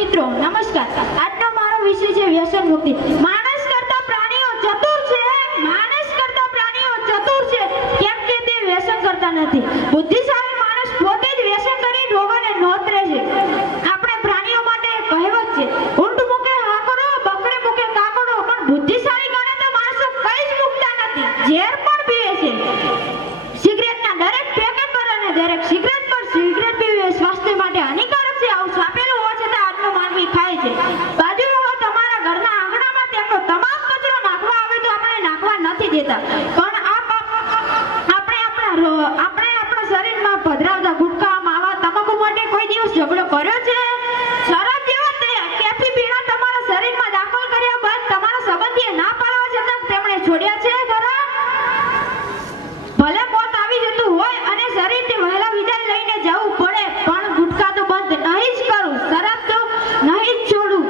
મિત્રો નમસ્કાર। આજનો મારો વિષય છે વ્યસન મુક્તિ। માણસ કરતા પ્રાણીઓ ચતુર છે, માણસ કરતા પ્રાણીઓ ચતુર છે કેમ કે તે વ્યસન કરતા નથી। બુદ્ધિશાળી માણસ પોતે જ વ્યસન કરી રોગોને નોતરે છે। આપણે પ્રાણીઓ માટે કહેવત છે, ઊંટ મૂકે હાકડો, બકરી મૂકે કાકડો, પણ બુદ્ધિશાળી ગણાતા માણસો કઈ જ મૂકતા નથી, ઝેર પણ પીવે છે। સિગરેટના દરેક પેકેટ પર અને દરેક સિગરેટ પર સિગરેટ પીવી સ્વાસ્થ્ય માટે હાનિકારક છે આવું છાપેલું હોવા છતાં આજનો માનવી ખાય છે। બાજુમાં તમારા ઘરના આંગણામાં તેમનો તમામ કચરો નાખવા આવે તો આપણે નાખવા નથી દેતા, પણ આપણે આપણા શરીરમાં પધરાવતા ગુટકા, માવા, તમાકુ માટે કોઈ દિવસ ઝઘડો કર્યો છે? શરાબ જેવા કેફી પીણા તમારા શરીરમાં દાખલ કર્યા બાદ તમારા સંબંધીએ ના પાડવા છતાં તેમણે છોડ્યા છે ખરા? ભલે મોત આવી જતું હોય અને શરીરથી વહેલા વિદાય લઈને જવું પડે, પણ ગુટકા તો બંધ નહીં જ કરું, શરાબ તો નહીં જ છોડું,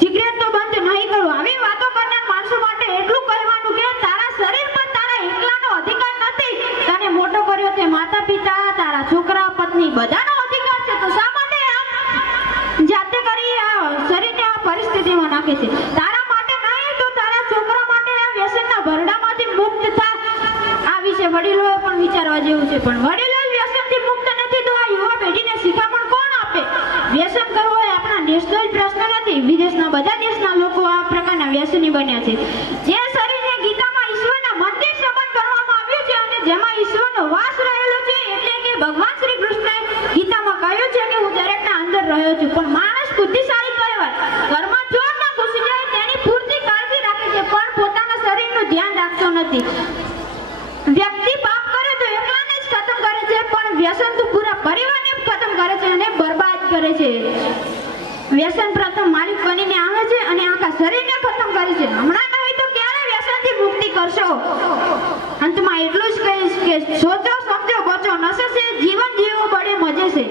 સિગરેટ તો બંધ નહીં કરું। આવી વાતો કરનાર માણસો માટે એટલું કહેવાનું કે તારા શરીર પર તારા એકલાનો અધિકાર નથી, તને મોટો કર્યો તે માતા પિતા, તારા છોકરા, પત્ની બધાનો અધિકાર છે, તો શા માટે આમ જાતે કરી આ શરીરને આ પરિસ્થિતિમાં નાખે છે? તારા માટે નહીં તો તારા છોકરા માટે આ વ્યસનના ભરડામાંથી મુક્ત થા। આ વિશે વડીલોએ પણ વિચારવા જેવું છે, પણ વડીલો વ્યસનથી મુક્ત નથી તો આ યુવા પેઢીને શિખામણ કોણ આપે? વ્યસન કરવું એ આપણા દેશનો જ પ્રશ્ન નથી, વિદેશના બધા દેશના લોકો આ પ્રકારના વ્યસની બન્યા છે। જે શરીરને ગીતામાં ઈશ્વરના મંદિર સમાન કરવામાં આવ્યું છે અને જેમાં ઈશ્વરનો વાસ રહેલો છે, એટલે કે ભગવાન શ્રી કૃષ્ણએ ગીતામાં કહ્યું છે કે હું દરેકના અંદર રહ્યો છું, પણ માણસ બુદ્ધિશાળી કહેવાય, ઘરમાં ચોર ના ઘૂસી જાય તેની પૂરતી કાળજી રાખે છે પણ પોતાના શરીરનું ધ્યાન રાખતો નથી। વ્યક્તિ પાપ કરે તો એકલાને જ ખતમ કરે છે, પણ વ્યસન તો પૂરા પરિવારને ખતમ કરે છે અને બરબાદ કરે છે। વ્યસન પ્રથમ માલિક બનીને આવે છે અને આખા શરીરને ખતમ કરે છે। હમણાં નહીં તો ક્યારે વ્યસનથી મુક્તિ કરશો? અંતમાં એટલું જ કહીશ કે સોચો, સમજો, બચો, નશે છે, જીવન જીવવું બડે મજે છે।